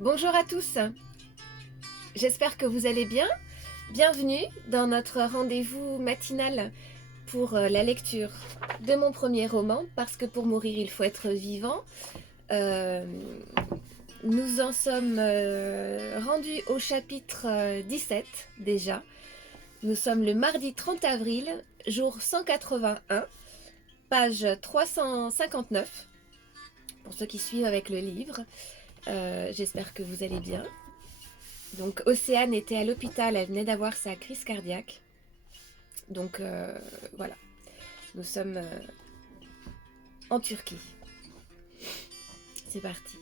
Bonjour à tous, j'espère que vous allez bien. Bienvenue dans notre rendez-vous matinal pour la lecture de mon premier roman, parce que pour mourir il faut être vivant. Nous en sommes rendus au chapitre 17 déjà. Nous sommes le mardi 30 avril, jour 181, page 359, pour ceux qui suivent avec le livre. J'espère que vous allez bien. Donc Océane était à l'hôpital, elle venait d'avoir sa crise cardiaque. Donc voilà, nous sommes en Turquie. C'est parti.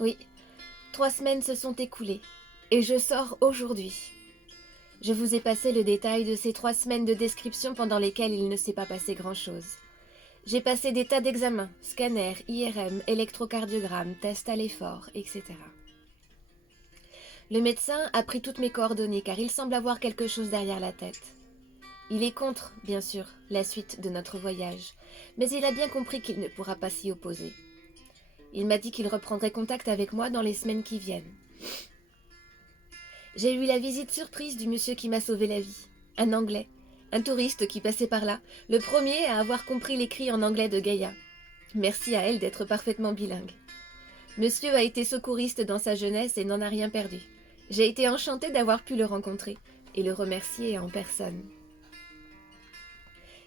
Oui, 3 semaines se sont écoulées et je sors aujourd'hui. Je vous ai passé le détail de ces 3 semaines de description pendant lesquelles il ne s'est pas passé grand-chose. J'ai passé des tas d'examens, scanners, IRM, électrocardiogramme, tests à l'effort, etc. Le médecin a pris toutes mes coordonnées car il semble avoir quelque chose derrière la tête. Il est contre, bien sûr, la suite de notre voyage, mais il a bien compris qu'il ne pourra pas s'y opposer. Il m'a dit qu'il reprendrait contact avec moi dans les semaines qui viennent. J'ai eu la visite surprise du monsieur qui m'a sauvé la vie, un Anglais. Un touriste qui passait par là, le premier à avoir compris les cris en anglais de Gaïa. Merci à elle d'être parfaitement bilingue. Monsieur a été secouriste dans sa jeunesse et n'en a rien perdu. J'ai été enchantée d'avoir pu le rencontrer et le remercier en personne.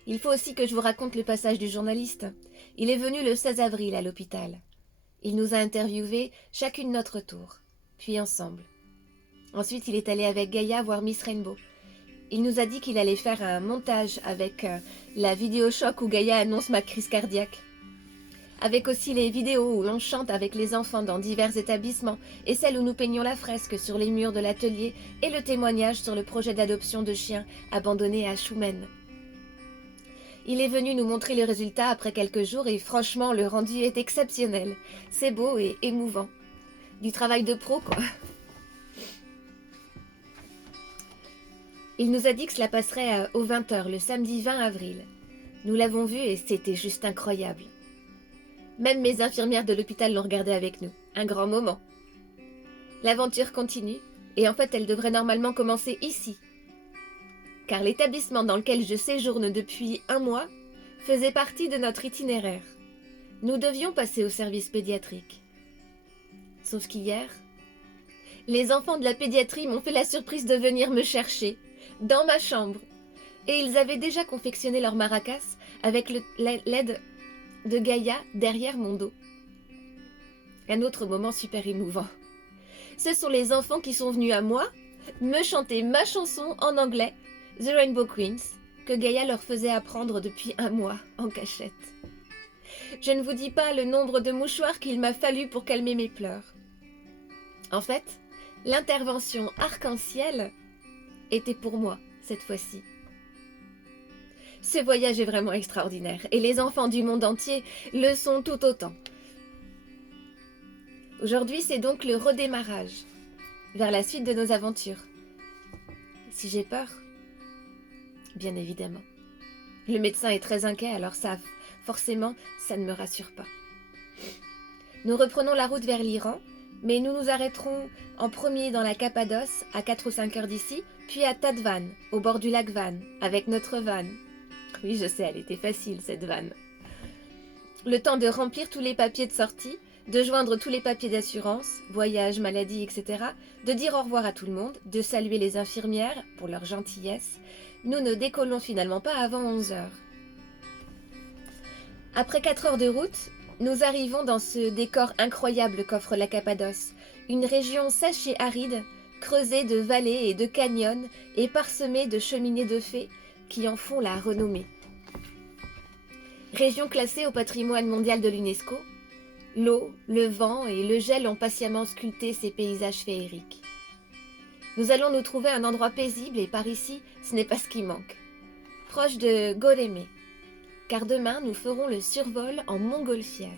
Il faut aussi que je vous raconte le passage du journaliste. Il est venu le 16 avril à l'hôpital. Il nous a interviewés chacune notre tour, puis ensemble. Ensuite, il est allé avec Gaïa voir Miss Rainbow. Il nous a dit qu'il allait faire un montage avec la vidéo choc où Gaïa annonce ma crise cardiaque. Avec aussi les vidéos où l'on chante avec les enfants dans divers établissements et celles où nous peignons la fresque sur les murs de l'atelier et le témoignage sur le projet d'adoption de chiens abandonnés à Choumen. Il est venu nous montrer le résultat après quelques jours et franchement le rendu est exceptionnel. C'est beau et émouvant. Du travail de pro quoi. Il nous a dit que cela passerait aux 20h le samedi 20 avril. Nous l'avons vu et c'était juste incroyable. Même mes infirmières de l'hôpital l'ont regardé avec nous. Un grand moment. L'aventure continue et en fait elle devrait normalement commencer ici. Car l'établissement dans lequel je séjourne depuis 1 mois faisait partie de notre itinéraire. Nous devions passer au service pédiatrique. Sauf qu'hier, les enfants de la pédiatrie m'ont fait la surprise de venir me chercher dans ma chambre. Et ils avaient déjà confectionné leur maracas avec l'aide de Gaïa derrière mon dos. Un autre moment super émouvant. Ce sont les enfants qui sont venus à moi me chanter ma chanson en anglais, The Rainbow Queens, que Gaïa leur faisait apprendre depuis 1 mois en cachette. Je ne vous dis pas le nombre de mouchoirs qu'il m'a fallu pour calmer mes pleurs. En fait, l'intervention arc-en-ciel était pour moi cette fois-ci. Ce voyage est vraiment extraordinaire et les enfants du monde entier le sont tout autant. Aujourd'hui, c'est donc le redémarrage vers la suite de nos aventures. Si j'ai peur, bien évidemment. Le médecin est très inquiet, alors forcément, ça ne me rassure pas. Nous reprenons la route vers l'Iran, mais nous nous arrêterons en premier dans la Cappadoce, à 4 ou 5 heures d'ici, puis à Tadvan, au bord du lac Van, avec notre van. Oui, je sais, elle était facile, cette vanne. Le temps de remplir tous les papiers de sortie, de joindre tous les papiers d'assurance, voyage, maladie, etc., de dire au revoir à tout le monde, de saluer les infirmières pour leur gentillesse. Nous ne décollons finalement pas avant 11 heures. Après 4 heures de route, nous arrivons dans ce décor incroyable qu'offre la Cappadoce, une région sèche et aride, creusée de vallées et de canyons et parsemée de cheminées de fées qui en font la renommée. Région classée au patrimoine mondial de l'UNESCO, l'eau, le vent et le gel ont patiemment sculpté ces paysages féeriques. Nous allons nous trouver un endroit paisible et par ici, ce n'est pas ce qui manque. Proche de Goreme, car demain nous ferons le survol en montgolfière.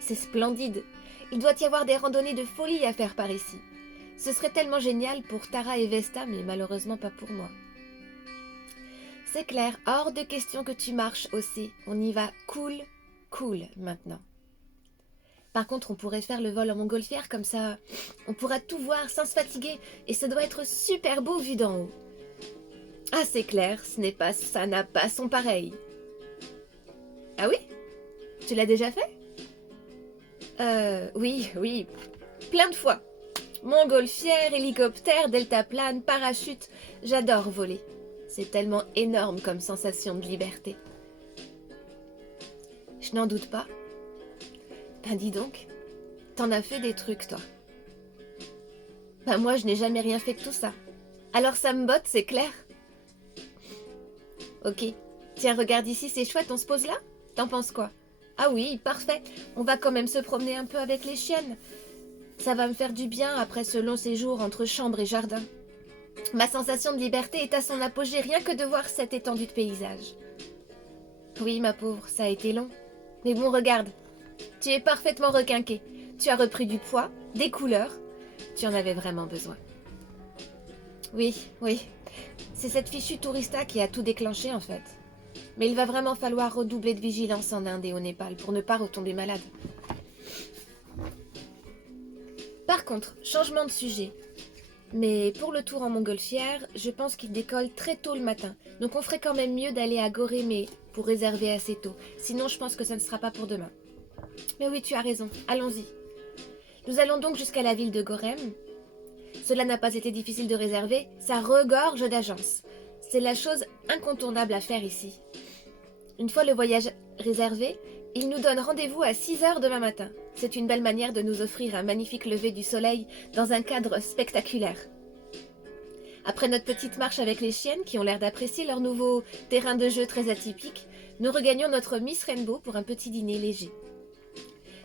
C'est splendide, il doit y avoir des randonnées de folie à faire par ici. Ce serait tellement génial pour Tara et Vesta, mais malheureusement pas pour moi. C'est clair, hors de question que tu marches aussi. On y va cool maintenant. Par contre, on pourrait faire le vol en montgolfière, comme ça, on pourra tout voir sans se fatiguer, et ça doit être super beau vu d'en haut. Ah, c'est clair, ça n'a pas son pareil. Ah oui? Tu l'as déjà fait? Oui, plein de fois. Montgolfière, hélicoptère, deltaplane, parachute, j'adore voler. C'est tellement énorme comme sensation de liberté. Je n'en doute pas. Ben dis donc, t'en as fait des trucs, toi. Ben moi, je n'ai jamais rien fait de tout ça. Alors ça me botte, c'est clair. Ok, tiens, regarde ici, c'est chouette, on se pose là? T'en penses quoi? Ah oui, parfait, on va quand même se promener un peu avec les chiennes. Ça va me faire du bien après ce long séjour entre chambre et jardin. Ma sensation de liberté est à son apogée rien que de voir cette étendue de paysage. Oui, ma pauvre, ça a été long. Mais bon, regarde, tu es parfaitement requinquée. Tu as repris du poids, des couleurs. Tu en avais vraiment besoin. Oui, c'est cette fichue tourista qui a tout déclenché en fait. Mais il va vraiment falloir redoubler de vigilance en Inde et au Népal pour ne pas retomber malade. Par contre, changement de sujet. Mais pour le tour en montgolfière, je pense qu'il décolle très tôt le matin. Donc on ferait quand même mieux d'aller à Gorémé pour réserver assez tôt. Sinon, je pense que ça ne sera pas pour demain. Mais oui, tu as raison. Allons-y. Nous allons donc jusqu'à la ville de Gorém. Cela n'a pas été difficile de réserver. Ça regorge d'agences. C'est la chose incontournable à faire ici. Une fois le voyage réservé, il nous donne rendez-vous à 6h demain matin. C'est une belle manière de nous offrir un magnifique lever du soleil dans un cadre spectaculaire. Après notre petite marche avec les chiennes qui ont l'air d'apprécier leur nouveau terrain de jeu très atypique, nous regagnons notre Miss Rainbow pour un petit dîner léger.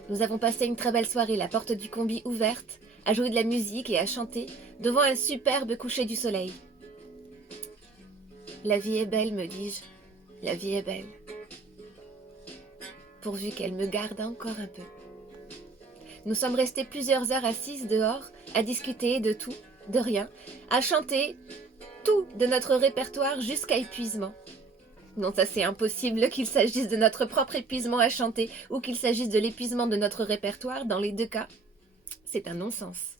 Nous avons passé une très belle soirée, la porte du combi ouverte, à jouer de la musique et à chanter devant un superbe coucher du soleil. La vie est belle, me dis-je. La vie est belle. Pourvu qu'elle me garde encore un peu. Nous sommes restés plusieurs heures assises dehors, à discuter de tout, de rien, à chanter tout de notre répertoire jusqu'à épuisement. Non, ça c'est impossible qu'il s'agisse de notre propre épuisement à chanter ou qu'il s'agisse de l'épuisement de notre répertoire, dans les deux cas. C'est un non-sens.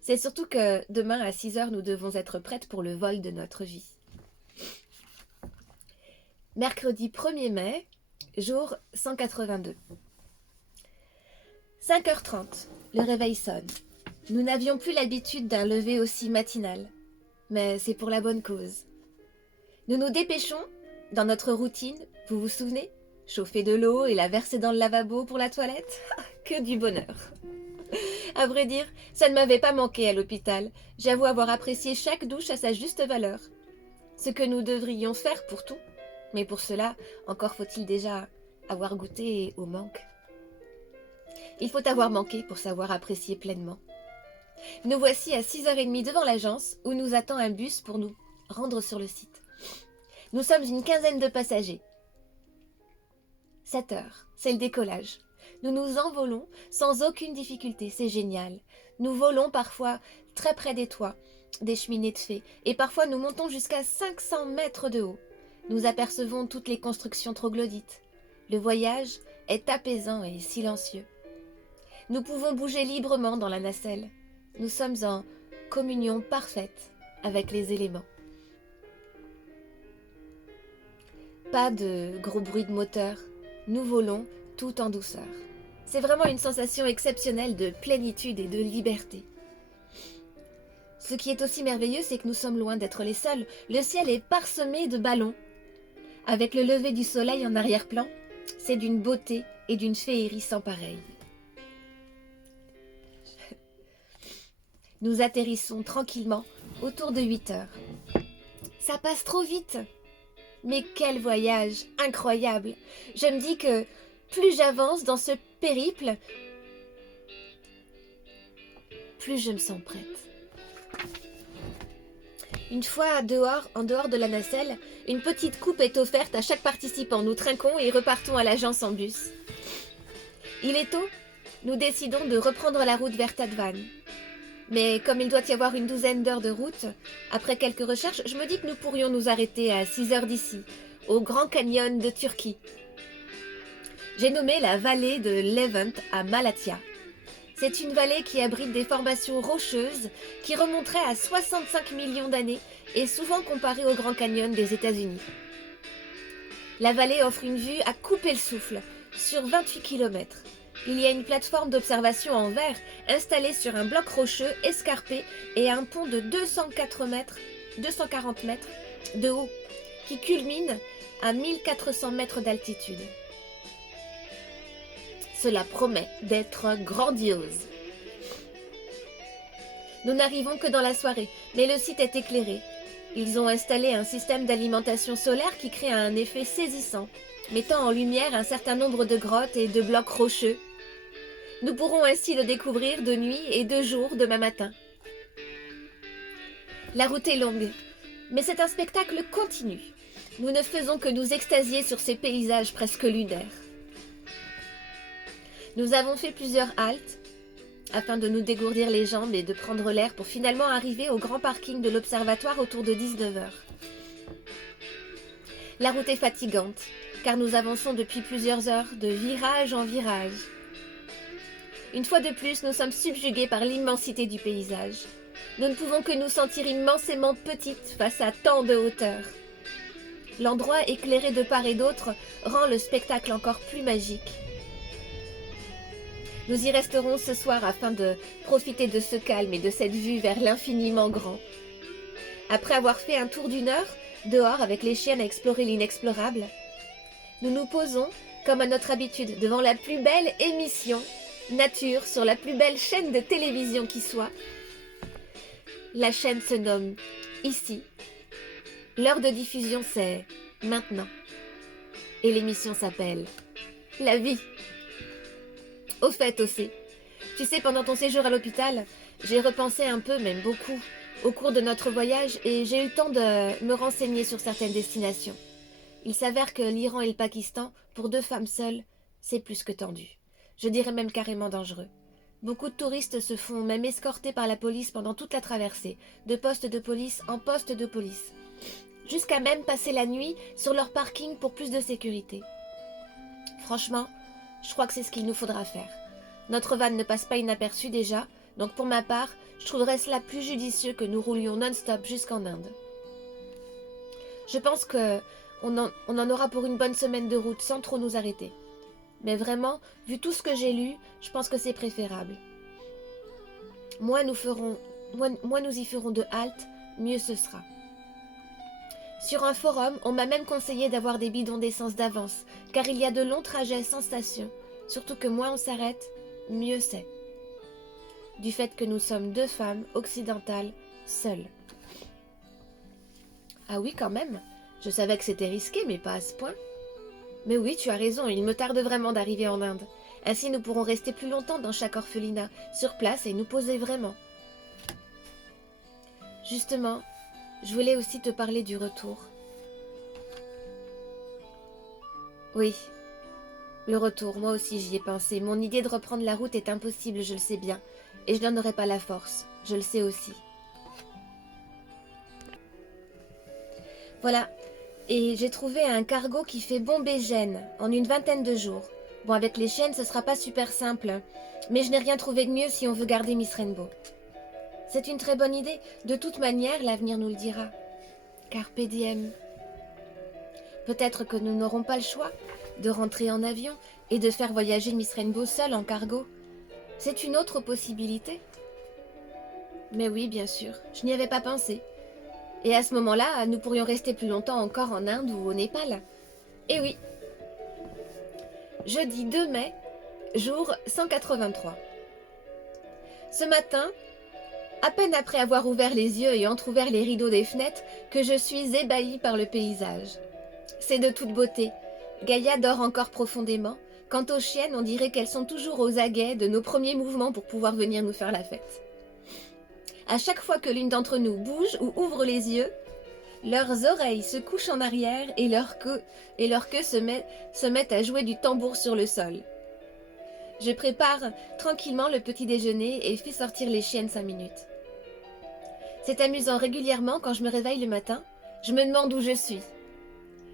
C'est surtout que demain à 6h, nous devons être prêtes pour le vol de notre vie. Mercredi 1er mai, jour 182. 5h30, le réveil sonne. Nous n'avions plus l'habitude d'un lever aussi matinal, mais c'est pour la bonne cause. Nous nous dépêchons, dans notre routine, vous vous souvenez? Chauffer de l'eau et la verser dans le lavabo pour la toilette? Que du bonheur! À vrai dire, ça ne m'avait pas manqué à l'hôpital. J'avoue avoir apprécié chaque douche à sa juste valeur. Ce que nous devrions faire pour tout. Mais pour cela, encore faut-il déjà avoir goûté au manque. Il faut avoir manqué pour savoir apprécier pleinement. Nous voici à 6h30 devant l'agence où nous attend un bus pour nous rendre sur le site. Nous sommes une quinzaine de passagers. 7h, c'est le décollage. Nous nous envolons sans aucune difficulté, c'est génial. Nous volons parfois très près des toits, des cheminées de fées, et parfois nous montons jusqu'à 500 mètres de haut. Nous apercevons toutes les constructions troglodytes. Le voyage est apaisant et silencieux. Nous pouvons bouger librement dans la nacelle. Nous sommes en communion parfaite avec les éléments. Pas de gros bruit de moteur. Nous volons tout en douceur. C'est vraiment une sensation exceptionnelle de plénitude et de liberté. Ce qui est aussi merveilleux, c'est que nous sommes loin d'être les seuls. Le ciel est parsemé de ballons. Avec le lever du soleil en arrière-plan, c'est d'une beauté et d'une féerie sans pareil. Nous atterrissons tranquillement autour de 8h. Ça passe trop vite. Mais quel voyage incroyable! Je me dis que plus j'avance dans ce périple, plus je me sens prête. Une fois en dehors de la nacelle, une petite coupe est offerte à chaque participant. Nous trinquons et repartons à l'agence en bus. Il est tôt, nous décidons de reprendre la route vers Tadvan. Mais comme il doit y avoir une douzaine d'heures de route, après quelques recherches, je me dis que nous pourrions nous arrêter à 6h d'ici, au Grand Canyon de Turquie. J'ai nommé la vallée de Levant à Malatia. C'est une vallée qui abrite des formations rocheuses qui remonteraient à 65 millions d'années et souvent comparée au Grand Canyon des États-Unis. La vallée offre une vue à couper le souffle sur 28 km. Il y a une plateforme d'observation en verre installée sur un bloc rocheux escarpé et un pont de 240 mètres de haut qui culmine à 1400 mètres d'altitude. Cela promet d'être grandiose. Nous n'arrivons que dans la soirée, mais le site est éclairé. Ils ont installé un système d'alimentation solaire qui crée un effet saisissant, mettant en lumière un certain nombre de grottes et de blocs rocheux. Nous pourrons ainsi le découvrir de nuit et de jour demain matin. La route est longue, mais c'est un spectacle continu. Nous ne faisons que nous extasier sur ces paysages presque lunaires. Nous avons fait plusieurs haltes afin de nous dégourdir les jambes et de prendre l'air pour finalement arriver au grand parking de l'observatoire autour de 19 h. La route est fatigante, car nous avançons depuis plusieurs heures de virage en virage. Une fois de plus, nous sommes subjugués par l'immensité du paysage. Nous ne pouvons que nous sentir immensément petites face à tant de hauteur. L'endroit éclairé de part et d'autre rend le spectacle encore plus magique. Nous y resterons ce soir afin de profiter de ce calme et de cette vue vers l'infiniment grand. Après avoir fait un tour d'1 heure, dehors avec les chiennes à explorer l'inexplorable, nous nous posons, comme à notre habitude, devant la plus belle émission nature sur la plus belle chaîne de télévision qui soit. La chaîne se nomme Ici. L'heure de diffusion, c'est maintenant. Et l'émission s'appelle La vie. Au fait aussi, tu sais, pendant ton séjour à l'hôpital, j'ai repensé un peu, même beaucoup, au cours de notre voyage et j'ai eu le temps de me renseigner sur certaines destinations. Il s'avère que l'Iran et le Pakistan, pour 2 femmes seules, c'est plus que tendu. Je dirais même carrément dangereux. Beaucoup de touristes se font même escorter par la police pendant toute la traversée, de poste de police en poste de police, jusqu'à même passer la nuit sur leur parking pour plus de sécurité. Franchement, je crois que c'est ce qu'il nous faudra faire. Notre van ne passe pas inaperçu déjà, donc pour ma part, je trouverais cela plus judicieux que nous roulions non-stop jusqu'en Inde. Je pense qu'on en aura pour une bonne semaine de route sans trop nous arrêter. Mais vraiment, vu tout ce que j'ai lu, je pense que c'est préférable. Moins nous y ferons de haltes, mieux ce sera. Sur un forum, on m'a même conseillé d'avoir des bidons d'essence d'avance, car il y a de longs trajets sans station, surtout que moins on s'arrête, mieux c'est. Du fait que nous sommes 2 femmes occidentales, seules. Ah oui, quand même, je savais que c'était risqué, mais pas à ce point. Mais oui, tu as raison, il me tarde vraiment d'arriver en Inde. Ainsi nous pourrons rester plus longtemps dans chaque orphelinat, sur place et nous poser vraiment. Justement, je voulais aussi te parler du retour. Oui, le retour, moi aussi j'y ai pensé. Mon idée de reprendre la route est impossible, je le sais bien. Et je n'en aurai pas la force, je le sais aussi. Voilà, et j'ai trouvé un cargo qui fait bomber Gênes en une 20aine de jours. Bon, avec les chiennes, ce sera pas super simple, mais je n'ai rien trouvé de mieux si on veut garder Miss Rainbow. C'est une très bonne idée. De toute manière, l'avenir nous le dira. Carpe diem. Peut-être que nous n'aurons pas le choix de rentrer en avion et de faire voyager Miss Rainbow seule en cargo. C'est une autre possibilité. Mais oui, bien sûr, je n'y avais pas pensé. Et à ce moment-là, nous pourrions rester plus longtemps encore en Inde ou au Népal. Et oui. Jeudi 2 mai, jour 183. Ce matin, à peine après avoir ouvert les yeux et entrouvert les rideaux des fenêtres, que je suis ébahie par le paysage. C'est de toute beauté. Gaïa dort encore profondément. Quant aux chiennes, on dirait qu'elles sont toujours aux aguets de nos premiers mouvements pour pouvoir venir nous faire la fête. À chaque fois que l'une d'entre nous bouge ou ouvre les yeux, leurs oreilles se couchent en arrière et leur queue se met à jouer du tambour sur le sol. Je prépare tranquillement le petit déjeuner et fais sortir les chiennes 5 minutes. C'est amusant, régulièrement quand je me réveille le matin, je me demande où je suis.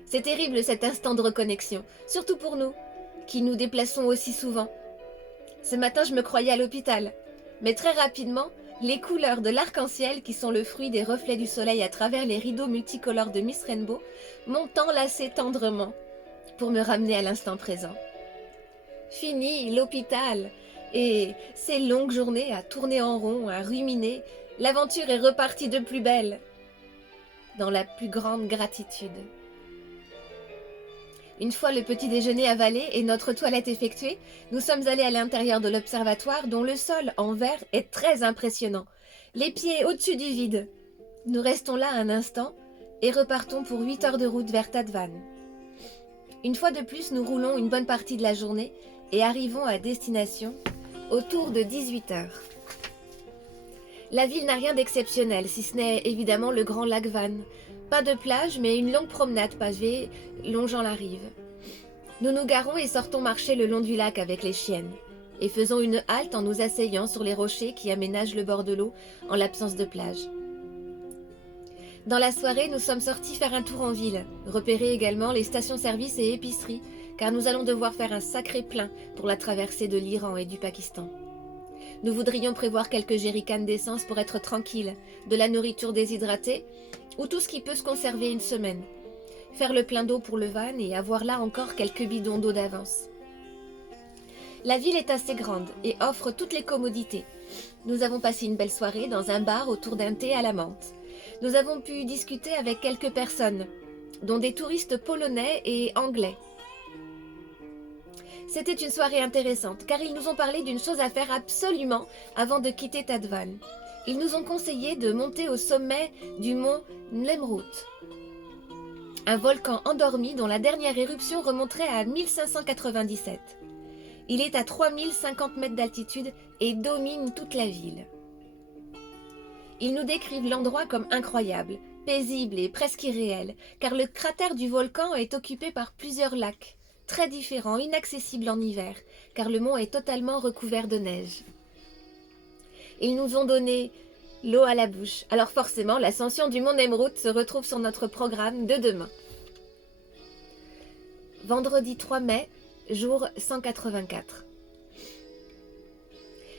C'est terrible cet instant de reconnexion, surtout pour nous. qui nous déplaçons aussi souvent. Ce matin, je me croyais à l'hôpital, mais très rapidement, les couleurs de l'arc-en-ciel, qui sont le fruit des reflets du soleil à travers les rideaux multicolores de Miss Rainbow, m'ont enlacé tendrement pour me ramener à l'instant présent. Fini l'hôpital et ces longues journées à tourner en rond, à ruminer, l'aventure est repartie de plus belle, dans la plus grande gratitude. Une fois le petit déjeuner avalé et notre toilette effectuée, nous sommes allés à l'intérieur de l'observatoire dont le sol en verre est très impressionnant, les pieds au-dessus du vide. Nous restons là un instant et repartons pour 8 heures de route vers Tadvan. Une fois de plus, nous roulons une bonne partie de la journée et arrivons à destination autour de 18 heures. La ville n'a rien d'exceptionnel, si ce n'est évidemment le grand lac Van. Pas de plage, mais une longue promenade pavée longeant la rive. Nous nous garons et sortons marcher le long du lac avec les chiennes, et faisons une halte en nous asseyant sur les rochers qui aménagent le bord de l'eau en l'absence de plage. Dans la soirée, nous sommes sortis faire un tour en ville, repérer également les stations-service et épiceries, car nous allons devoir faire un sacré plein pour la traversée de l'Iran et du Pakistan. Nous voudrions prévoir quelques jerrycans d'essence pour être tranquilles, de la nourriture déshydratée, ou tout ce qui peut se conserver une semaine. Faire le plein d'eau pour le van et avoir là encore quelques bidons d'eau d'avance. La ville est assez grande et offre toutes les commodités. Nous avons passé une belle soirée dans un bar autour d'un thé à la menthe. Nous avons pu discuter avec quelques personnes, dont des touristes polonais et anglais. C'était une soirée intéressante, car ils nous ont parlé d'une chose à faire absolument avant de quitter Tadvan. Ils nous ont conseillé de monter au sommet du mont Nemrut, un volcan endormi dont la dernière éruption remonterait à 1597. Il est à 3050 mètres d'altitude et domine toute la ville. Ils nous décrivent l'endroit comme incroyable, paisible et presque irréel, car le cratère du volcan est occupé par plusieurs lacs, très différents, inaccessibles en hiver, car le mont est totalement recouvert de neige. Ils nous ont donné l'eau à la bouche, alors forcément l'ascension du mont Nemrut se retrouve sur notre programme de demain. Vendredi 3 mai, jour 184.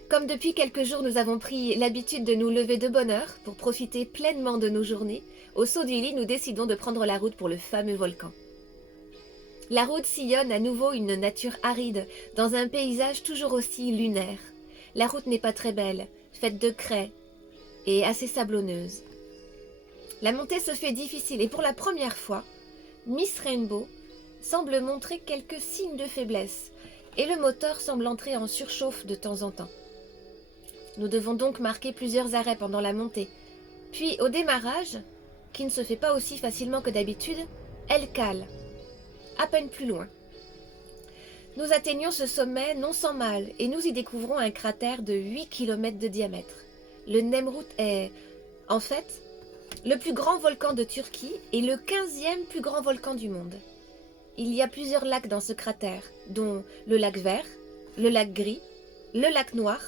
Comme depuis quelques jours nous avons pris l'habitude de nous lever de bonne heure pour profiter pleinement de nos journées, au saut du lit nous décidons de prendre la route pour le fameux volcan. La route sillonne à nouveau une nature aride, dans un paysage toujours aussi lunaire. La route n'est pas très belle, faite de craie et assez sablonneuse. La montée se fait difficile et pour la première fois, Miss Rainbow semble montrer quelques signes de faiblesse et le moteur semble entrer en surchauffe de temps en temps. Nous devons donc marquer plusieurs arrêts pendant la montée. Puis au démarrage, qui ne se fait pas aussi facilement que d'habitude, elle cale, à peine plus loin. Nous atteignons ce sommet non sans mal et nous y découvrons un cratère de 8 km de diamètre. Le Nemrut est, en fait, le plus grand volcan de Turquie et le 15e plus grand volcan du monde. Il y a plusieurs lacs dans ce cratère, dont le lac vert, le lac gris, le lac noir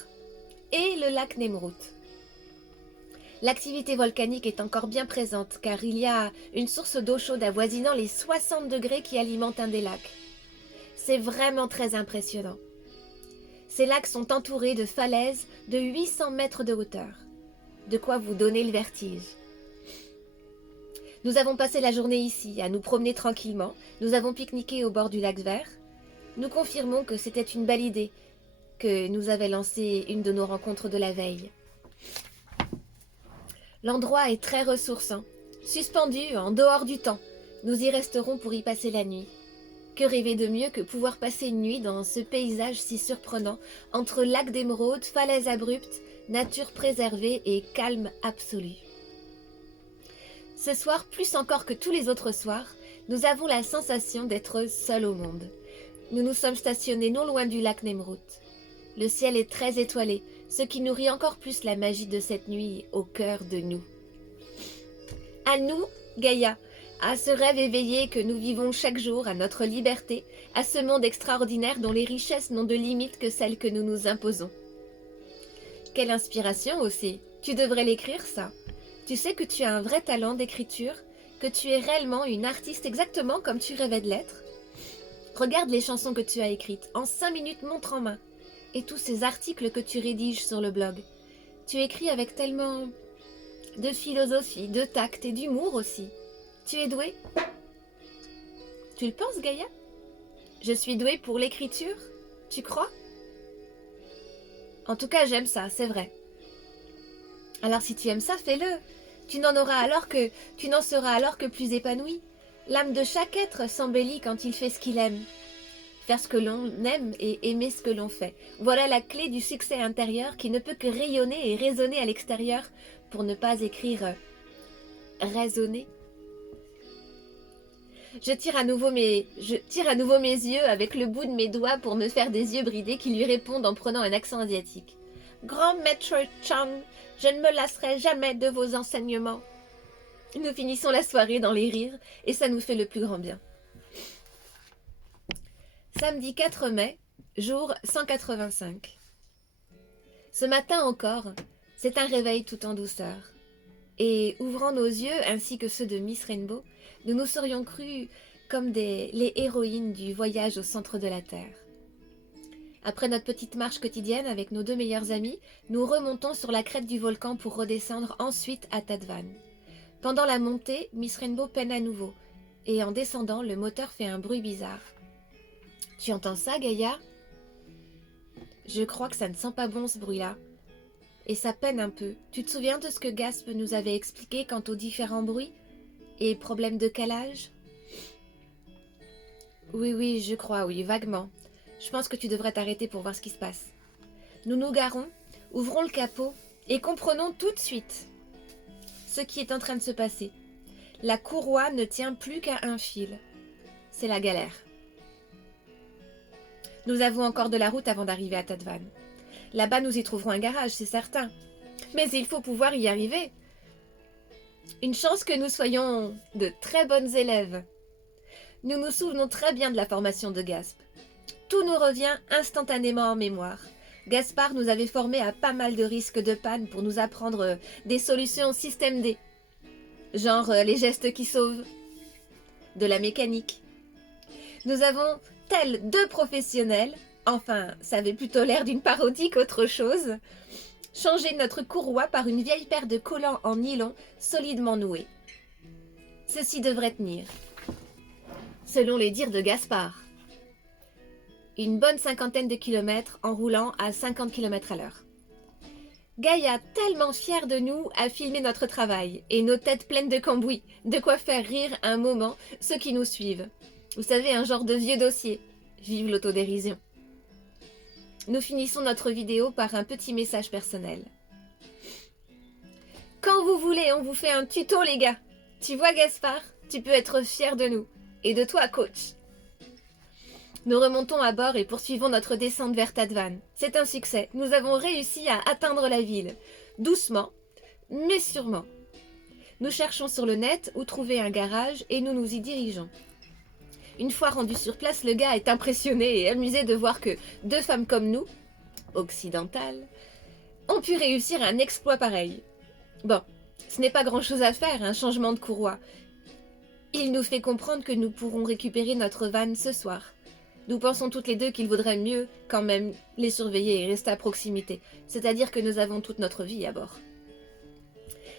et le lac Nemrut. L'activité volcanique est encore bien présente car il y a une source d'eau chaude avoisinant les 60 degrés qui alimente un des lacs. C'est vraiment très impressionnant. Ces lacs sont entourés de falaises de 800 mètres de hauteur. De quoi vous donner le vertige. Nous avons passé la journée ici, à nous promener tranquillement. Nous avons pique-niqué au bord du lac vert. Nous confirmons que c'était une belle idée que nous avait lancée une de nos rencontres de la veille. L'endroit est très ressourçant. Suspendu en dehors du temps, nous y resterons pour y passer la nuit. Que rêver de mieux que pouvoir passer une nuit dans ce paysage si surprenant, entre lac d'émeraude, falaises abruptes, nature préservée et calme absolu. Ce soir, plus encore que tous les autres soirs, nous avons la sensation d'être seuls au monde. Nous nous sommes stationnés non loin du lac Nemrut. Le ciel est très étoilé, ce qui nourrit encore plus la magie de cette nuit au cœur de nous. À nous, Gaïa, à ce rêve éveillé que nous vivons chaque jour, à notre liberté, à ce monde extraordinaire dont les richesses n'ont de limite que celles que nous nous imposons. Quelle inspiration aussi, tu devrais l'écrire ça. Tu sais que tu as un vrai talent d'écriture, que tu es réellement une artiste exactement comme tu rêvais de l'être. Regarde les chansons que tu as écrites, en 5 minutes montre en main, et tous ces articles que tu rédiges sur le blog. Tu écris avec tellement de philosophie, de tact et d'humour aussi. Tu es douée? Tu le penses, Gaïa? Je suis douée pour l'écriture? Tu crois? En tout cas, j'aime ça, c'est vrai. Alors si tu aimes ça, fais-le. Tu n'en seras alors que plus épanoui. L'âme de chaque être s'embellit quand il fait ce qu'il aime. Faire ce que l'on aime et aimer ce que l'on fait. Voilà la clé du succès intérieur qui ne peut que rayonner et résonner à l'extérieur pour ne pas écrire raisonner. Je tire à nouveau mes yeux avec le bout de mes doigts pour me faire des yeux bridés qui lui répondent en prenant un accent asiatique. Grand maître Chang, je ne me lasserai jamais de vos enseignements. Nous finissons la soirée dans les rires et ça nous fait le plus grand bien. Samedi 4 mai, jour 185. Ce matin encore, c'est un réveil tout en douceur. Et ouvrant nos yeux ainsi que ceux de Miss Rainbow, nous nous serions crus comme les héroïnes du voyage au centre de la Terre. Après notre petite marche quotidienne avec nos 2 meilleurs amis, nous remontons sur la crête du volcan pour redescendre ensuite à Tadvan. Pendant la montée, Miss Rainbow peine à nouveau, et en descendant, le moteur fait un bruit bizarre. Tu entends ça, Gaïa? Je crois que ça ne sent pas bon ce bruit-là. Et ça peine un peu. Tu te souviens de ce que Gasp nous avait expliqué quant aux différents bruits et problèmes de calage? Oui, je crois, oui, vaguement. Je pense que tu devrais t'arrêter pour voir ce qui se passe. Nous nous garons, ouvrons le capot et comprenons tout de suite ce qui est en train de se passer. La courroie ne tient plus qu'à un fil. C'est la galère. Nous avons encore de la route avant d'arriver à Tadvan. Là-bas, nous y trouverons un garage, c'est certain. Mais il faut pouvoir y arriver. Une chance que nous soyons de très bonnes élèves. Nous nous souvenons très bien de la formation de Gasp. Tout nous revient instantanément en mémoire. Gaspard nous avait formés à pas mal de risques de panne pour nous apprendre des solutions système D. Genre les gestes qui sauvent. De la mécanique. Nous avons, tels 2 professionnels, enfin, ça avait plutôt l'air d'une parodie qu'autre chose, changé notre courroie par une vieille paire de collants en nylon solidement noués. Ceci devrait tenir. Selon les dires de Gaspard. Une bonne 50aine de kilomètres en roulant à 50 km à l'heure. Gaïa, tellement fière de nous, a filmé notre travail et nos têtes pleines de cambouis, de quoi faire rire un moment ceux qui nous suivent. Vous savez, un genre de vieux dossier. Vive l'autodérision. Nous finissons notre vidéo par un petit message personnel. Quand vous voulez, on vous fait un tuto, les gars. Tu vois, Gaspard, tu peux être fier de nous. Et de toi, coach. Nous remontons à bord et poursuivons notre descente vers Tadvan. C'est un succès. Nous avons réussi à atteindre la ville. Doucement, mais sûrement. Nous cherchons sur le net où trouver un garage et nous nous y dirigeons. Une fois rendu sur place, le gars est impressionné et amusé de voir que 2 femmes comme nous, occidentales, ont pu réussir un exploit pareil. Bon, ce n'est pas grand-chose à faire, un changement de courroie. Il nous fait comprendre que nous pourrons récupérer notre van ce soir. Nous pensons toutes les 2 qu'il vaudrait mieux quand même les surveiller et rester à proximité, c'est-à-dire que nous avons toute notre vie à bord.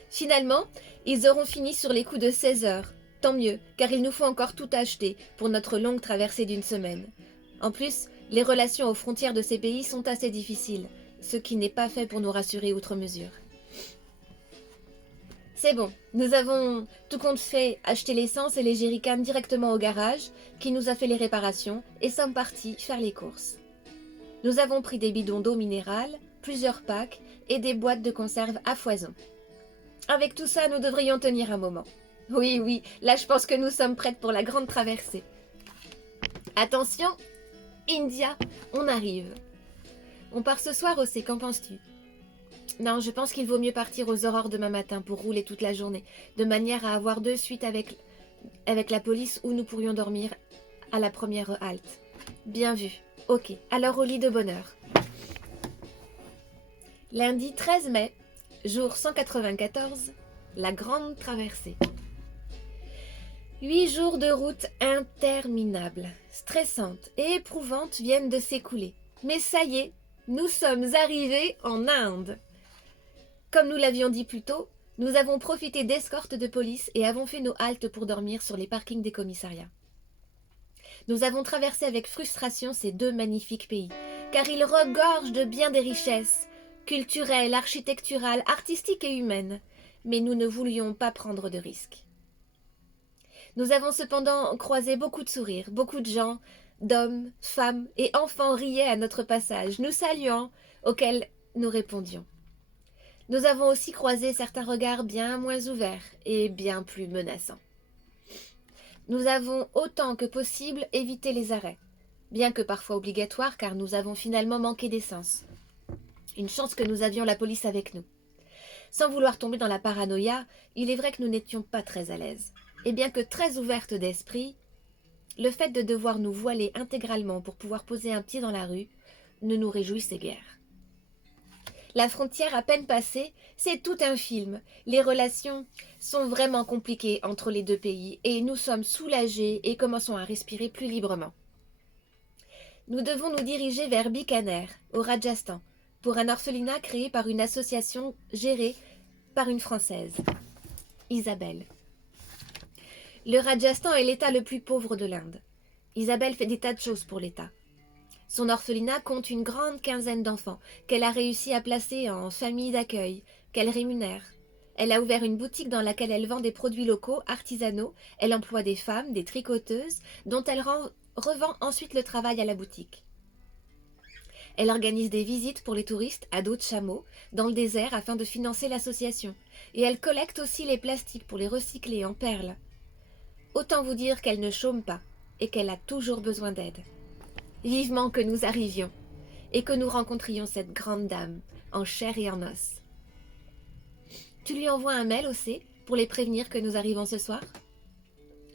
Finalement, ils auront fini sur les coups de 16 heures. Tant mieux, car il nous faut encore tout acheter pour notre longue traversée d'1 semaine. En plus, les relations aux frontières de ces pays sont assez difficiles, ce qui n'est pas fait pour nous rassurer outre mesure. C'est bon, nous avons tout compte fait acheter l'essence et les jerrycans directement au garage, qui nous a fait les réparations, et sommes partis faire les courses. Nous avons pris des bidons d'eau minérale, plusieurs packs et des boîtes de conserve à foison. Avec tout ça, nous devrions tenir un moment. Oui, là je pense que nous sommes prêtes pour la grande traversée. Attention, India, on arrive. On part ce soir aussi, qu'en penses-tu ? Non, je pense qu'il vaut mieux partir aux aurores demain matin pour rouler toute la journée, de manière à avoir 2 suites avec la police où nous pourrions dormir à la première halte. Bien vu. Ok, alors au lit de bonne heure. Lundi 13 mai, jour 194, la grande traversée. 8 jours de route interminables, stressantes et éprouvantes viennent de s'écouler. Mais ça y est, nous sommes arrivés en Inde. Comme nous l'avions dit plus tôt, nous avons profité d'escortes de police et avons fait nos haltes pour dormir sur les parkings des commissariats. Nous avons traversé avec frustration ces 2 magnifiques pays, car ils regorgent de bien des richesses, culturelles, architecturales, artistiques et humaines, mais nous ne voulions pas prendre de risques. Nous avons cependant croisé beaucoup de sourires, beaucoup de gens, d'hommes, femmes et enfants riaient à notre passage, nous saluant, auxquels nous répondions. Nous avons aussi croisé certains regards bien moins ouverts et bien plus menaçants. Nous avons autant que possible évité les arrêts, bien que parfois obligatoires car nous avons finalement manqué d'essence. Une chance que nous avions la police avec nous. Sans vouloir tomber dans la paranoïa, il est vrai que nous n'étions pas très à l'aise. Et bien que très ouverte d'esprit, le fait de devoir nous voiler intégralement pour pouvoir poser un pied dans la rue ne nous réjouissait guère. La frontière à peine passée, c'est tout un film. Les relations sont vraiment compliquées entre les 2 pays et nous sommes soulagés et commençons à respirer plus librement. Nous devons nous diriger vers Bikaner, au Rajasthan, pour un orphelinat créé par une association gérée par une Française, Isabelle. Le Rajasthan est l'État le plus pauvre de l'Inde. Isabelle fait des tas de choses pour l'État. Son orphelinat compte une grande quinzaine d'enfants qu'elle a réussi à placer en famille d'accueil, qu'elle rémunère. Elle a ouvert une boutique dans laquelle elle vend des produits locaux, artisanaux. Elle emploie des femmes, des tricoteuses, dont elle revend ensuite le travail à la boutique. Elle organise des visites pour les touristes à dos de chameau dans le désert afin de financer l'association. Et elle collecte aussi les plastiques pour les recycler en perles. Autant vous dire qu'elle ne chôme pas et qu'elle a toujours besoin d'aide. Vivement que nous arrivions et que nous rencontrions cette grande dame en chair et en os. Tu lui envoies un mail aussi pour les prévenir que nous arrivons ce soir?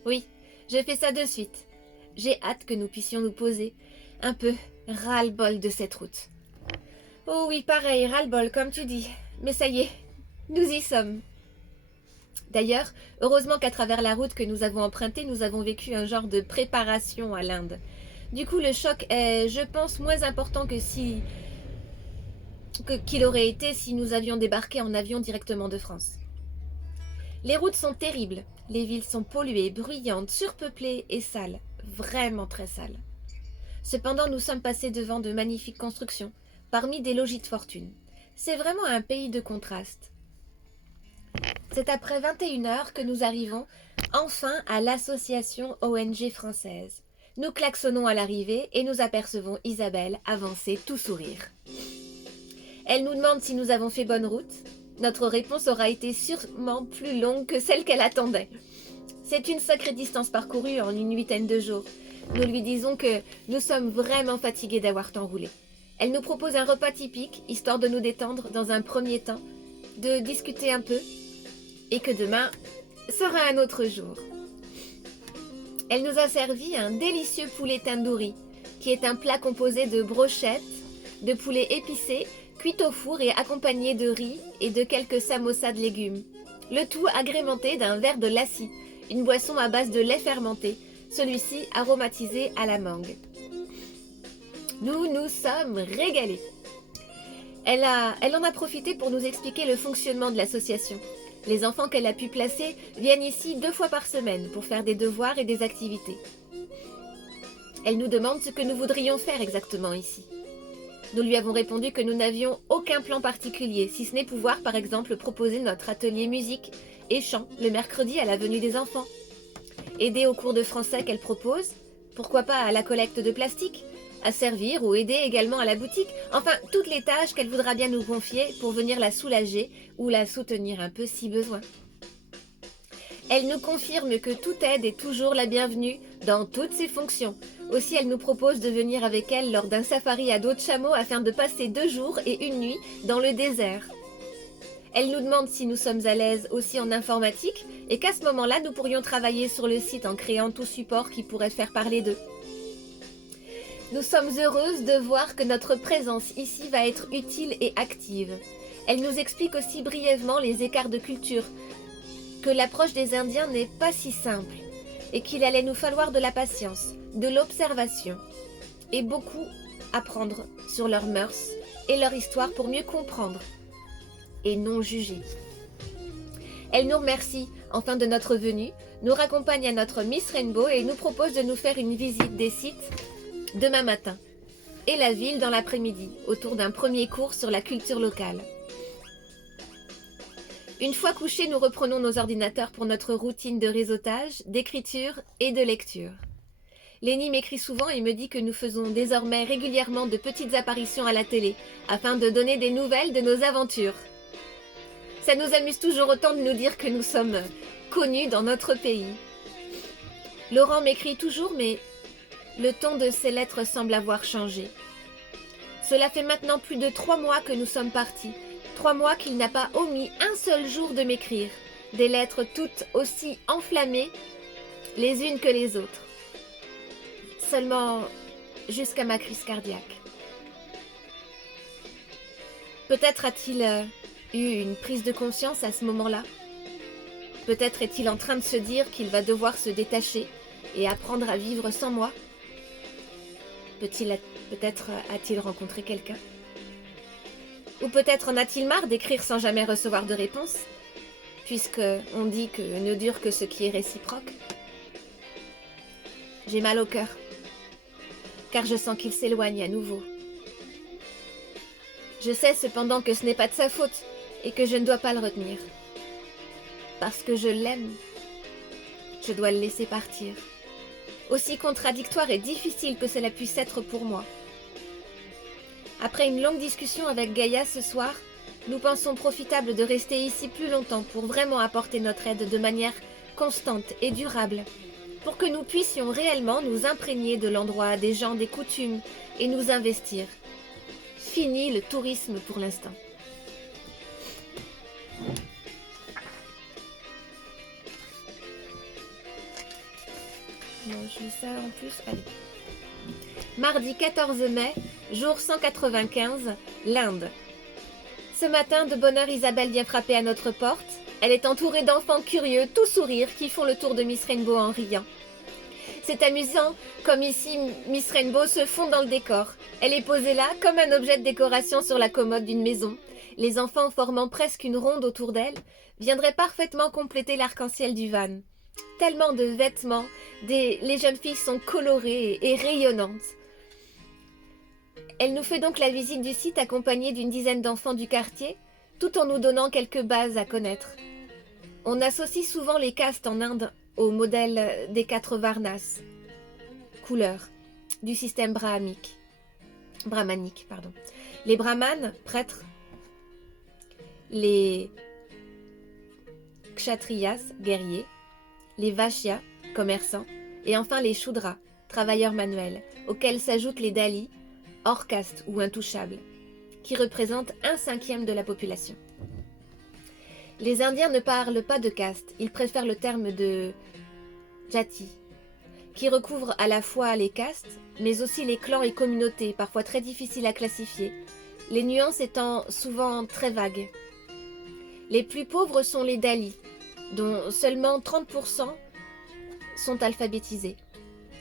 Oui, je fais ça de suite. J'ai hâte que nous puissions nous poser un peu ras-le-bol de cette route. Oh oui, pareil, ras-le-bol comme tu dis. Mais ça y est, nous y sommes. D'ailleurs, heureusement qu'à travers la route que nous avons empruntée, nous avons vécu un genre de préparation à l'Inde. Du coup, le choc est, je pense, moins important qu'il aurait été si nous avions débarqué en avion directement de France. Les routes sont terribles, les villes sont polluées, bruyantes, surpeuplées et sales, vraiment très sales. Cependant, nous sommes passés devant de magnifiques constructions, parmi des logis de fortune. C'est vraiment un pays de contraste. C'est après 21h que nous arrivons enfin à l'association ONG française. Nous klaxonnons à l'arrivée et nous apercevons Isabelle avancer tout sourire. Elle nous demande si nous avons fait bonne route. Notre réponse aura été sûrement plus longue que celle qu'elle attendait. C'est une sacrée distance parcourue en une 8aine de jours. Nous lui disons que nous sommes vraiment fatigués d'avoir tant roulé. Elle nous propose un repas typique, histoire de nous détendre dans un premier temps, de discuter un peu, et que demain sera un autre jour. Elle nous a servi un délicieux poulet tandoori, qui est un plat composé de brochettes, de poulet épicé, cuit au four et accompagné de riz et de quelques samosas de légumes. Le tout agrémenté d'un verre de lassi, une boisson à base de lait fermenté, celui-ci aromatisé à la mangue. Nous nous sommes régalés. Elle en a profité pour nous expliquer le fonctionnement de l'association. Les enfants qu'elle a pu placer viennent ici 2 fois par semaine pour faire des devoirs et des activités. Elle nous demande ce que nous voudrions faire exactement ici. Nous lui avons répondu que nous n'avions aucun plan particulier, si ce n'est pouvoir par exemple proposer notre atelier musique et chant le mercredi à la venue des enfants. Aider aux cours de français qu'elle propose, pourquoi pas à la collecte de plastique, à servir ou aider également à la boutique, enfin toutes les tâches qu'elle voudra bien nous confier pour venir la soulager ou la soutenir un peu si besoin. Elle nous confirme que toute aide est toujours la bienvenue dans toutes ses fonctions. Aussi, elle nous propose de venir avec elle lors d'un safari à dos de chameau afin de passer 2 jours et 1 nuit dans le désert. Elle nous demande si nous sommes à l'aise aussi en informatique et qu'à ce moment-là, nous pourrions travailler sur le site en créant tout support qui pourrait faire parler d'eux. Nous sommes heureuses de voir que notre présence ici va être utile et active. Elle nous explique aussi brièvement les écarts de culture, que l'approche des Indiens n'est pas si simple. et qu'il allait nous falloir de la patience, de l'observation et beaucoup apprendre sur leurs mœurs et leur histoire pour mieux comprendre et non juger. Elle nous remercie enfin de notre venue, nous raccompagne à notre Miss Rainbow et nous propose de nous faire une visite des sites demain matin et la ville dans l'après-midi autour d'un premier cours sur la culture locale. Une fois couchés, nous reprenons nos ordinateurs pour notre routine de réseautage, d'écriture et de lecture. Lenny m'écrit souvent et me dit que nous faisons désormais régulièrement de petites apparitions à la télé afin de donner des nouvelles de nos aventures. Ça nous amuse toujours autant de nous dire que nous sommes connus dans notre pays. Laurent m'écrit toujours, mais le ton de ses lettres semble avoir changé. Cela fait maintenant plus de 3 mois que nous sommes partis. 3 mois qu'il n'a pas omis un seul jour de m'écrire. Des lettres toutes aussi enflammées les unes que les autres. Seulement jusqu'à ma crise cardiaque. Peut-être a-t-il eu une prise de conscience à ce moment-là. Peut-être est-il en train de se dire qu'il va devoir se détacher et apprendre à vivre sans moi. Peut-être a-t-il rencontré quelqu'un. Ou peut-être en a-t-il marre d'écrire sans jamais recevoir de réponse, puisque on dit que ne dure que ce qui est réciproque. J'ai mal au cœur, car je sens qu'il s'éloigne à nouveau. Je sais cependant que ce n'est pas de sa faute et que je ne dois pas le retenir. Parce que je l'aime, je dois le laisser partir. Aussi contradictoire et difficile que cela puisse être pour moi. Après une longue discussion avec Gaïa ce soir, nous pensons profitable de rester ici plus longtemps pour vraiment apporter notre aide de manière constante et durable, pour que nous puissions réellement nous imprégner de l'endroit, des gens, des coutumes et nous investir. Fini le tourisme pour l'instant. Non, je lis ça en plus. Allez. Mardi 14 mai, jour 195, l'Inde. Ce matin, de bonne heure, Isabelle vient frapper à notre porte. Elle est entourée d'enfants curieux, tout sourire, qui font le tour de Miss Rainbow en riant. C'est amusant, comme ici, Miss Rainbow se fond dans le décor. Elle est posée là, comme un objet de décoration sur la commode d'une maison. Les enfants, formant presque une ronde autour d'elle, viendraient parfaitement compléter l'arc-en-ciel du van. Tellement de vêtements, les jeunes filles sont colorées et rayonnantes. Elle nous fait donc la visite du site accompagnée d'une dizaine d'enfants du quartier, tout en nous donnant quelques bases à connaître. On associe souvent les castes en Inde au modèle des 4 Varnas, couleurs, du système brahmanique. Les brahmanes, prêtres, les kshatriyas, guerriers, les vaishyas, commerçants, et enfin les shudras, travailleurs manuels, auxquels s'ajoutent les dalis, hors caste ou intouchables, qui représentent 1/5 de la population. Les Indiens ne parlent pas de caste, ils préfèrent le terme de jati, qui recouvre à la fois les castes, mais aussi les clans et communautés, parfois très difficiles à classifier, les nuances étant souvent très vagues. Les plus pauvres sont les dalis, dont seulement 30% sont alphabétisés.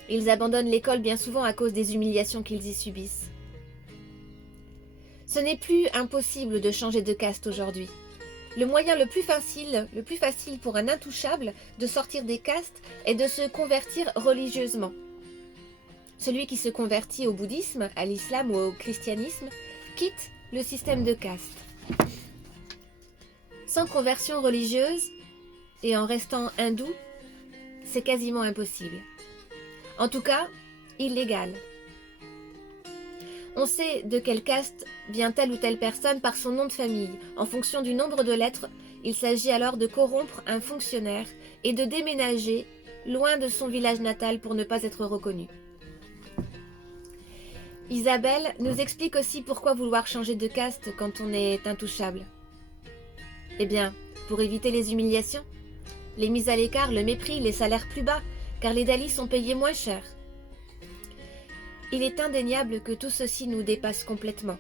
Ils abandonnent l'école bien souvent à cause des humiliations qu'ils y subissent. Ce n'est plus impossible de changer de caste aujourd'hui. Le moyen le plus facile pour un intouchable de sortir des castes est de se convertir religieusement. Celui qui se convertit au bouddhisme, à l'islam ou au christianisme quitte le système de castes. Sans conversion religieuse et en restant hindou, c'est quasiment impossible. En tout cas, illégal. On sait de quelle caste vient telle ou telle personne par son nom de famille. En fonction du nombre de lettres, il s'agit alors de corrompre un fonctionnaire et de déménager loin de son village natal pour ne pas être reconnu. Isabelle nous explique aussi pourquoi vouloir changer de caste quand on est intouchable. Eh bien, pour éviter les humiliations, les mises à l'écart, le mépris, les salaires plus bas, car les dalis sont payés moins cher. Il est indéniable que tout ceci nous dépasse complètement.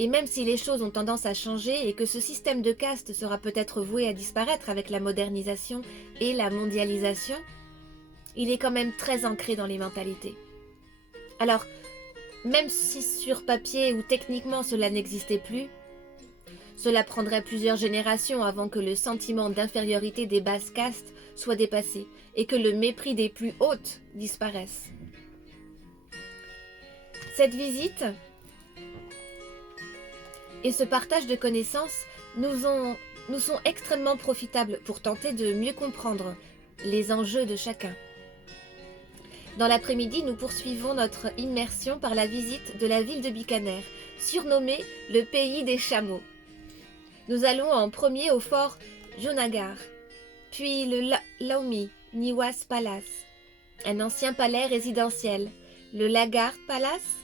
Et même si les choses ont tendance à changer et que ce système de caste sera peut-être voué à disparaître avec la modernisation et la mondialisation, il est quand même très ancré dans les mentalités. Alors, même si sur papier ou techniquement cela n'existait plus, cela prendrait plusieurs générations avant que le sentiment d'infériorité des basses castes soit dépassé et que le mépris des plus hautes disparaisse. Cette visite et ce partage de connaissances nous sont extrêmement profitables pour tenter de mieux comprendre les enjeux de chacun. Dans l'après-midi, nous poursuivons notre immersion par la visite de la ville de Bikaner, surnommée le pays des chameaux. Nous allons en premier au fort Junagadh, puis le Laumi Niwas Palace, un ancien palais résidentiel, le Lagarde Palace,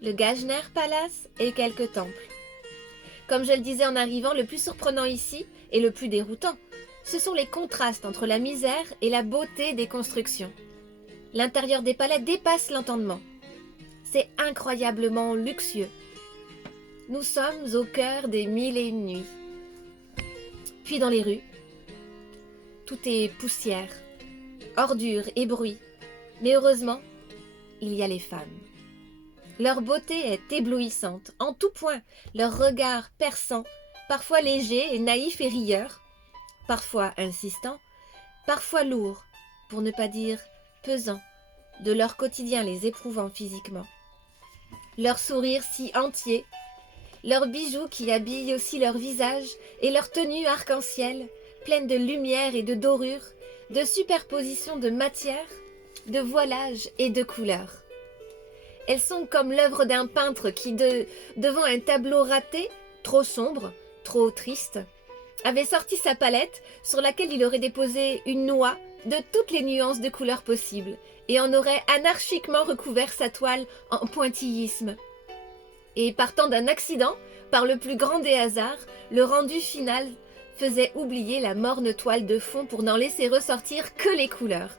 le Gajner Palace et quelques temples. Comme je le disais en arrivant, le plus surprenant ici, et le plus déroutant, ce sont les contrastes entre la misère et la beauté des constructions. L'intérieur des palais dépasse l'entendement. C'est incroyablement luxueux. Nous sommes au cœur des 1001 nuits. Puis dans les rues, tout est poussière, ordures et bruit. Mais heureusement, il y a les femmes. Leur beauté est éblouissante, en tout point, leur regard perçant, parfois léger et naïf et rieur, parfois insistant, parfois lourd, pour ne pas dire pesant, de leur quotidien les éprouvant physiquement. Leur sourire si entier, leurs bijoux qui habillent aussi leur visage et leur tenue arc-en-ciel, pleine de lumière et de dorure, de superposition de matière, de voilage et de couleurs. Elles sont comme l'œuvre d'un peintre qui, devant un tableau raté, trop sombre, trop triste, avait sorti sa palette sur laquelle il aurait déposé une noix de toutes les nuances de couleurs possibles et en aurait anarchiquement recouvert sa toile en pointillisme. Et partant d'un accident, par le plus grand des hasards, le rendu final faisait oublier la morne toile de fond pour n'en laisser ressortir que les couleurs,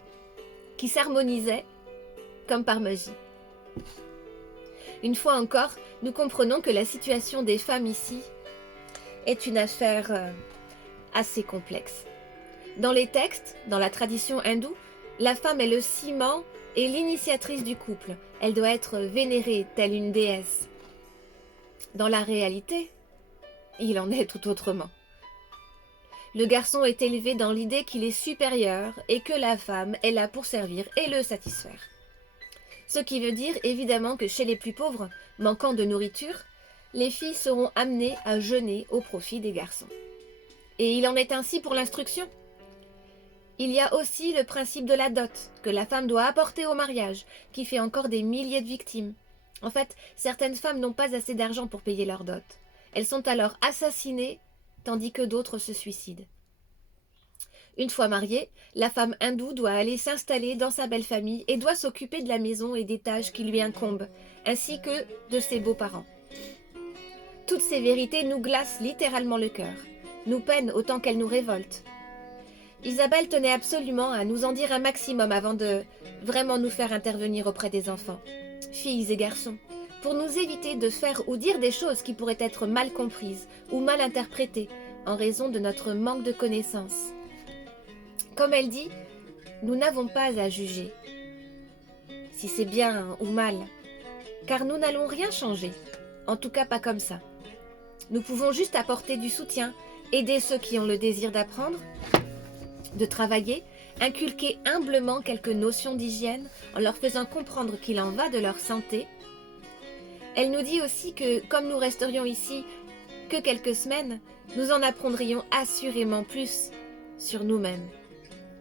qui s'harmonisaient comme par magie. Une fois encore, nous comprenons que la situation des femmes ici est une affaire assez complexe. Dans les textes, dans la tradition hindoue, la femme est le ciment et l'initiatrice du couple. Elle doit être vénérée telle une déesse. Dans la réalité, il en est tout autrement. Le garçon est élevé dans l'idée qu'il est supérieur et que la femme est là pour servir et le satisfaire. Ce qui veut dire évidemment que chez les plus pauvres, manquant de nourriture, les filles seront amenées à jeûner au profit des garçons. Et il en est ainsi pour l'instruction. Il y a aussi le principe de la dot, que la femme doit apporter au mariage, qui fait encore des milliers de victimes. En fait, certaines femmes n'ont pas assez d'argent pour payer leur dot. Elles sont alors assassinées, tandis que d'autres se suicident. Une fois mariée, la femme hindoue doit aller s'installer dans sa belle famille et doit s'occuper de la maison et des tâches qui lui incombent, ainsi que de ses beaux-parents. Toutes ces vérités nous glacent littéralement le cœur, nous peinent autant qu'elles nous révoltent. Isabelle tenait absolument à nous en dire un maximum avant de vraiment nous faire intervenir auprès des enfants, filles et garçons, pour nous éviter de faire ou dire des choses qui pourraient être mal comprises ou mal interprétées en raison de notre manque de connaissances. Comme elle dit, nous n'avons pas à juger, si c'est bien ou mal, car nous n'allons rien changer, en tout cas pas comme ça. Nous pouvons juste apporter du soutien, aider ceux qui ont le désir d'apprendre, de travailler, inculquer humblement quelques notions d'hygiène en leur faisant comprendre qu'il en va de leur santé. Elle nous dit aussi que, comme nous resterions ici que quelques semaines, nous en apprendrions assurément plus sur nous-mêmes,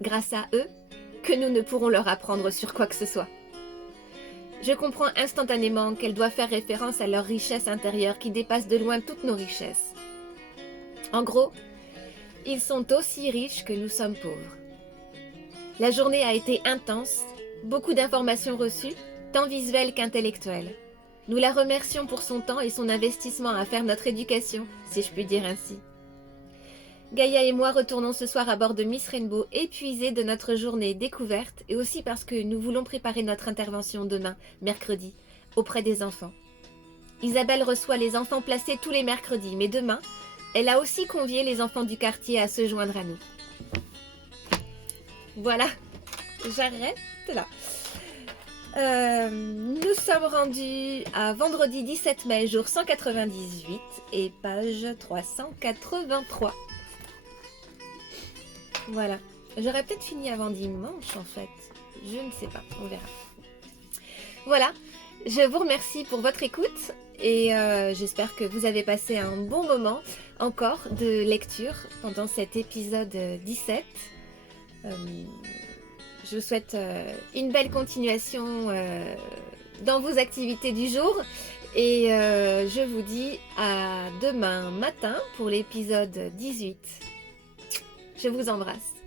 grâce à eux, que nous ne pourrons leur apprendre sur quoi que ce soit. Je comprends instantanément qu'elle doit faire référence à leur richesse intérieure qui dépasse de loin toutes nos richesses. En gros, ils sont aussi riches que nous sommes pauvres. La journée a été intense, beaucoup d'informations reçues, tant visuelles qu'intellectuelles. Nous la remercions pour son temps et son investissement à faire notre éducation, si je puis dire ainsi. Gaïa et moi retournons ce soir à bord de Miss Rainbow, épuisés de notre journée découverte et aussi parce que nous voulons préparer notre intervention demain, mercredi, auprès des enfants. Isabelle reçoit les enfants placés tous les mercredis, mais demain, elle a aussi convié les enfants du quartier à se joindre à nous. Voilà, j'arrête là. Nous sommes rendus à vendredi 17 mai, jour 198 et page 383. Voilà. J'aurais peut-être fini avant dimanche en fait. Je ne sais pas, on verra. Voilà, je vous remercie pour votre écoute et j'espère que vous avez passé un bon moment encore de lecture pendant cet épisode 17. Je vous souhaite une belle continuation dans vos activités du jour et je vous dis à demain matin pour l'épisode 18. Je vous embrasse.